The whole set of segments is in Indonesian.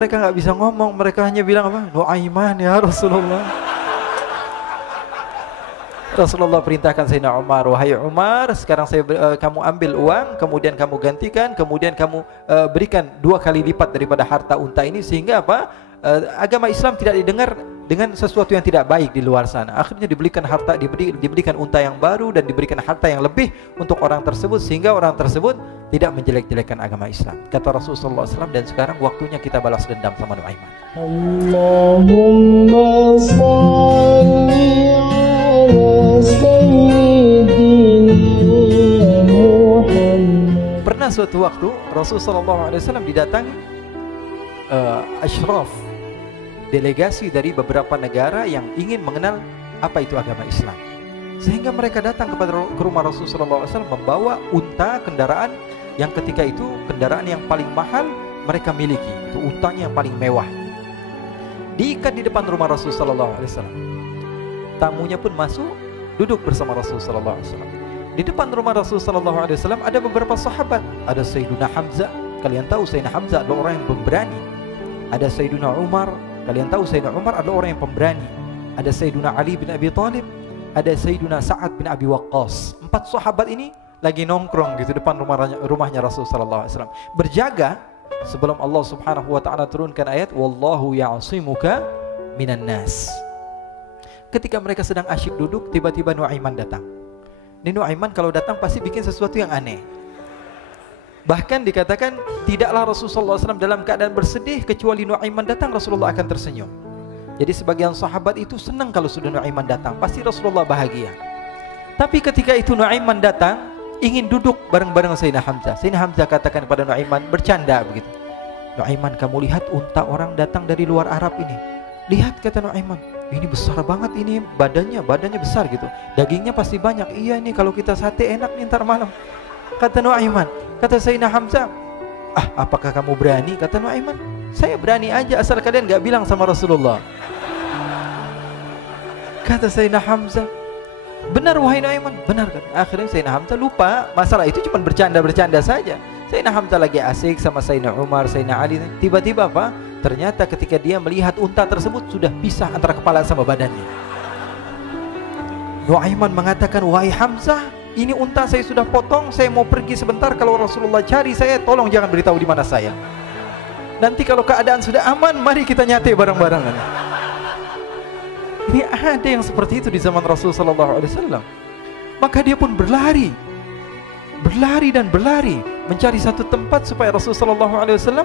Mereka nggak bisa ngomong, mereka hanya bilang apa? Nu'aiman ya Rasulullah. Rasulullah perintahkan Sayyidina Umar, wahai Umar, sekarang kamu ambil uang, kemudian kamu gantikan, kemudian kamu berikan 2 kali lipat daripada harta unta ini, sehingga apa? Agama Islam tidak didengar dengan sesuatu yang tidak baik di luar sana. Akhirnya diberikan harta, diberikan unta yang baru dan diberikan harta yang lebih untuk orang tersebut, sehingga orang tersebut tidak menjelek-jelekan agama Islam. Kata Rasulullah SAW, dan sekarang waktunya kita balas dendam sama Nu'aiman. Allahumma salli ala sayyidina Muhammad. Pernah suatu waktu Rasulullah SAW didatangi asyraf, delegasi dari beberapa negara yang ingin mengenal apa itu agama Islam, sehingga mereka datang ke rumah Rasulullah SAW membawa unta, kendaraan yang ketika itu kendaraan yang paling mahal mereka miliki, itu untanya yang paling mewah, diikat di depan rumah Rasulullah SAW. Tamunya pun masuk, duduk bersama Rasulullah SAW. Di depan rumah Rasulullah SAW ada beberapa sahabat. Ada Sayyiduna Hamzah, kalian tahu Sayyidina Hamzah adalah orang yang pemberani. Ada Sayyiduna Umar, kalian tahu Sayyidina Umar adalah orang yang pemberani. Ada Sayyiduna Ali bin Abi Thalib, ada Sayyiduna Sa'ad bin Abi Waqqas. 4 sahabat ini lagi nongkrong gitu depan rumahnya Rasulullah SAW, berjaga sebelum Allah Subhanahu wa taala turunkan ayat wallahu ya'simuka minan nas. Ketika mereka sedang asyik duduk, tiba-tiba Nu'aiman datang. Ini Nu'aiman kalau datang pasti bikin sesuatu yang aneh. Bahkan dikatakan tidaklah Rasulullah SAW dalam keadaan bersedih, kecuali Nu'aiman datang Rasulullah akan tersenyum. Jadi sebagian sahabat itu senang kalau sudah Nu'aiman datang, pasti Rasulullah bahagia. Tapi ketika itu Nu'aiman datang, ingin duduk bareng-bareng Sayyidina Hamzah. Sayyidina Hamzah katakan kepada Nu'aiman, bercanda begitu, Nu'aiman, kamu lihat unta orang datang dari luar Arab ini. Lihat, kata Nu'aiman, ini besar banget, ini badannya besar gitu, dagingnya pasti banyak. Iya, ini kalau kita sate enak nih ntar malam, kata Nu'aiman. Kata Sayyidina Hamzah, apakah kamu berani? Kata Nu'aiman, saya berani aja asal kalian gak bilang sama Rasulullah. Kata Sayyidina Hamzah, benar wahai Nu'aiman, benar kan? Akhirnya Sayyidina Hamzah lupa masalah itu, cuma bercanda-bercanda saja. Sayyidina Hamzah lagi asik sama Sayyidina Umar, Sayyidina Ali. Tiba-tiba apa? Ternyata ketika dia melihat unta tersebut sudah pisah antara kepala sama badannya. Nu'aiman mengatakan, wahai Hamzah, ini unta saya sudah potong, saya mau pergi sebentar, kalau Rasulullah cari saya, tolong jangan beritahu di mana saya. Nanti kalau keadaan sudah aman, mari kita nyate bareng-barengan. Ini ada yang seperti itu di zaman Rasulullah SAW. Maka dia pun berlari dan berlari mencari satu tempat supaya Rasulullah SAW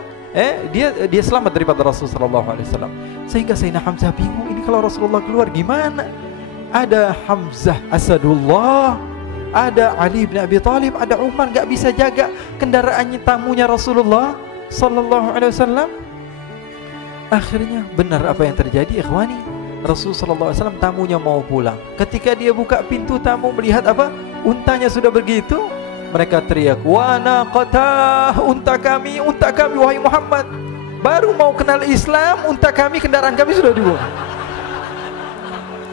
dia selamat daripada Rasulullah SAW. Sehingga Sayyidina Hamzah bingung, ini kalau Rasulullah keluar gimana? Ada Hamzah Asadullah, ada Ali bin Abi Thalib, ada Umar, gak bisa jaga kendaraannya, tamunya Rasulullah Sallallahu Alaihi Wasallam. Akhirnya benar apa yang terjadi, ikhwani. Rasulullah SAW tamunya mau pulang. Ketika dia buka pintu, tamu melihat apa? Untanya sudah begitu. Mereka teriak, wa naqatah, unta kami wahai Muhammad. Baru mau kenal Islam, unta kami, kendaraan kami sudah dibuang.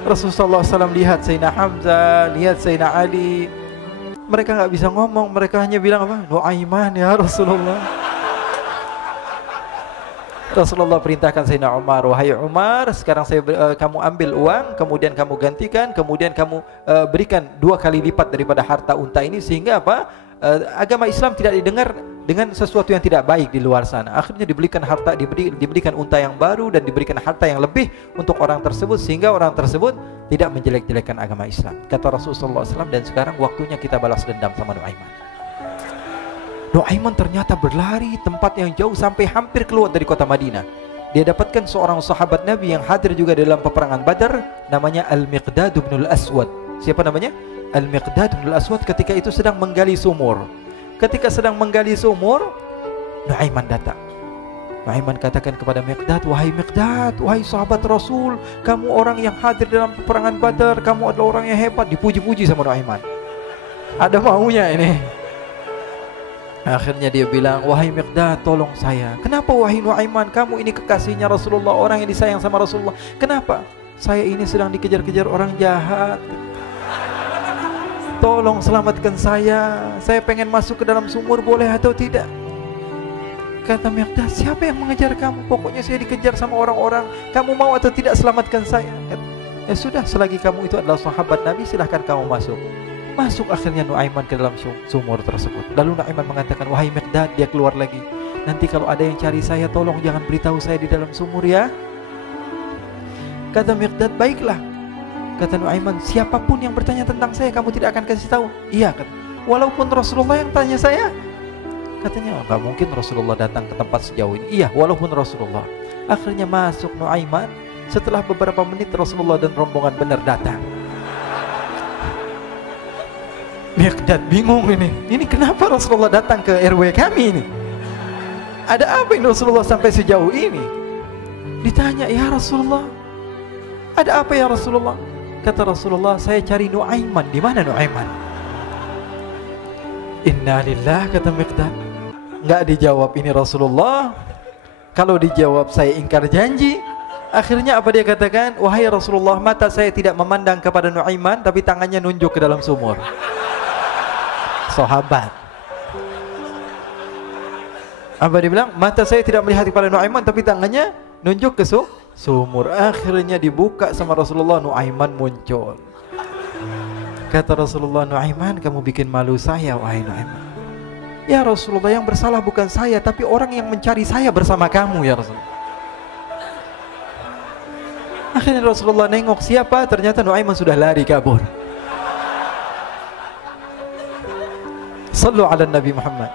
Rasulullah SAW lihat Sayyidina Hamzah, lihat Sayyidina Ali. Mereka nggak bisa ngomong, mereka hanya bilang apa? Nu'aiman ya Rasulullah. Rasulullah perintahkan Sayyidina Umar, wahai Umar, sekarang kamu ambil uang, kemudian kamu gantikan, kemudian kamu berikan 2 kali lipat daripada harta unta ini, sehingga apa? Agama Islam tidak didengar dengan sesuatu yang tidak baik di luar sana. Akhirnya diberikan harta, diberikan unta yang baru dan diberikan harta yang lebih untuk orang tersebut, sehingga orang tersebut tidak menjelek-jelekan agama Islam. Kata Rasulullah SAW, dan sekarang waktunya kita balas dendam sama Nu'aiman. Nu'aiman ternyata berlari tempat yang jauh sampai hampir keluar dari kota Madinah. Dia dapatkan seorang sahabat Nabi yang hadir juga dalam peperangan Badar, namanya Al-Miqdad bin Al-Aswad. Siapa namanya? Al-Miqdad bin Al-Aswad ketika itu sedang menggali sumur. Ketika sedang menggali sumur, Nu'aiman datang. Nu'aiman katakan kepada Miqdad, wahai Miqdad, wahai sahabat Rasul, kamu orang yang hadir dalam peperangan Badar, kamu adalah orang yang hebat. Dipuji-puji sama Nu'aiman. Ada maunya ini. Akhirnya dia bilang, wahai Miqdad, tolong saya. Kenapa wahai Nu'aiman? Kamu ini kekasihnya Rasulullah, orang yang disayang sama Rasulullah. Kenapa? Saya ini sedang dikejar-kejar orang jahat. Tolong selamatkan saya. Saya pengen masuk ke dalam sumur, boleh atau tidak? Kata Miqdad, siapa yang mengejar kamu? Pokoknya saya dikejar sama orang-orang. Kamu mau atau tidak selamatkan saya? Ya sudah, selagi kamu itu adalah sahabat Nabi, silahkan kamu masuk. Masuk akhirnya Nuaiman ke dalam sumur tersebut. Lalu Nuaiman mengatakan, wahai Miqdad, dia keluar lagi. Nanti kalau ada yang cari saya, tolong jangan beritahu saya di dalam sumur ya. Kata Miqdad, baiklah. Kata Nuaiman, siapapun yang bertanya tentang saya, kamu tidak akan kasih tahu? Iya, kata. Walaupun Rasulullah yang tanya saya? Katanya, enggak mungkin Rasulullah datang ke tempat sejauh ini. Iya, walaupun Rasulullah. Akhirnya masuk Nuaiman. Setelah beberapa menit Rasulullah dan rombongan benar datang. Miqdad bingung ini. Ini kenapa Rasulullah datang ke RW kami ini? Ada apa ini Rasulullah sampai sejauh ini? Ditanya, ya Rasulullah, ada apa ya Rasulullah? Kata Rasulullah, saya cari Nuaiman. Di mana Nuaiman? Inna lillah, kata Miqdad. Enggak dijawab ini Rasulullah. Kalau dijawab saya ingkar janji. Akhirnya apa dia katakan? Wahai Rasulullah, mata saya tidak memandang kepada Nuaiman, tapi tangannya nunjuk ke dalam sumur. Sahabat. Apa dia bilang? Mata saya tidak melihat kepada Nuaiman, tapi tangannya nunjuk ke sumur. Akhirnya dibuka sama Rasulullah, Nuaiman muncul. Kata Rasulullah, Nuaiman, kamu bikin malu saya, wahai Nuaiman. Ya Rasulullah, yang bersalah bukan saya, tapi orang yang mencari saya bersama kamu ya Rasulullah. Akhirnya Rasulullah nengok, siapa? Ternyata Nuaiman sudah lari kabur. Sallu ala Nabi Muhammad.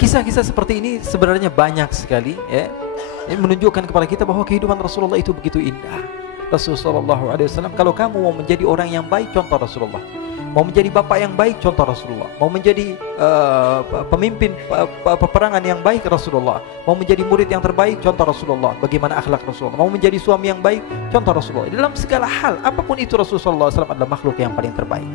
Kisah-kisah seperti ini sebenarnya banyak sekali ya. Ini menunjukkan kepada kita bahwa kehidupan Rasulullah itu begitu indah. Rasulullah SAW, kalau kamu mau menjadi orang yang baik, contoh Rasulullah. Mau menjadi bapak yang baik, contoh Rasulullah. Mau menjadi pemimpin peperangan yang baik, Rasulullah. Mau menjadi murid yang terbaik, contoh Rasulullah. Bagaimana akhlak Rasulullah. Mau menjadi suami yang baik, contoh Rasulullah. Dalam segala hal, apapun itu Rasulullah SAW adalah makhluk yang paling terbaik.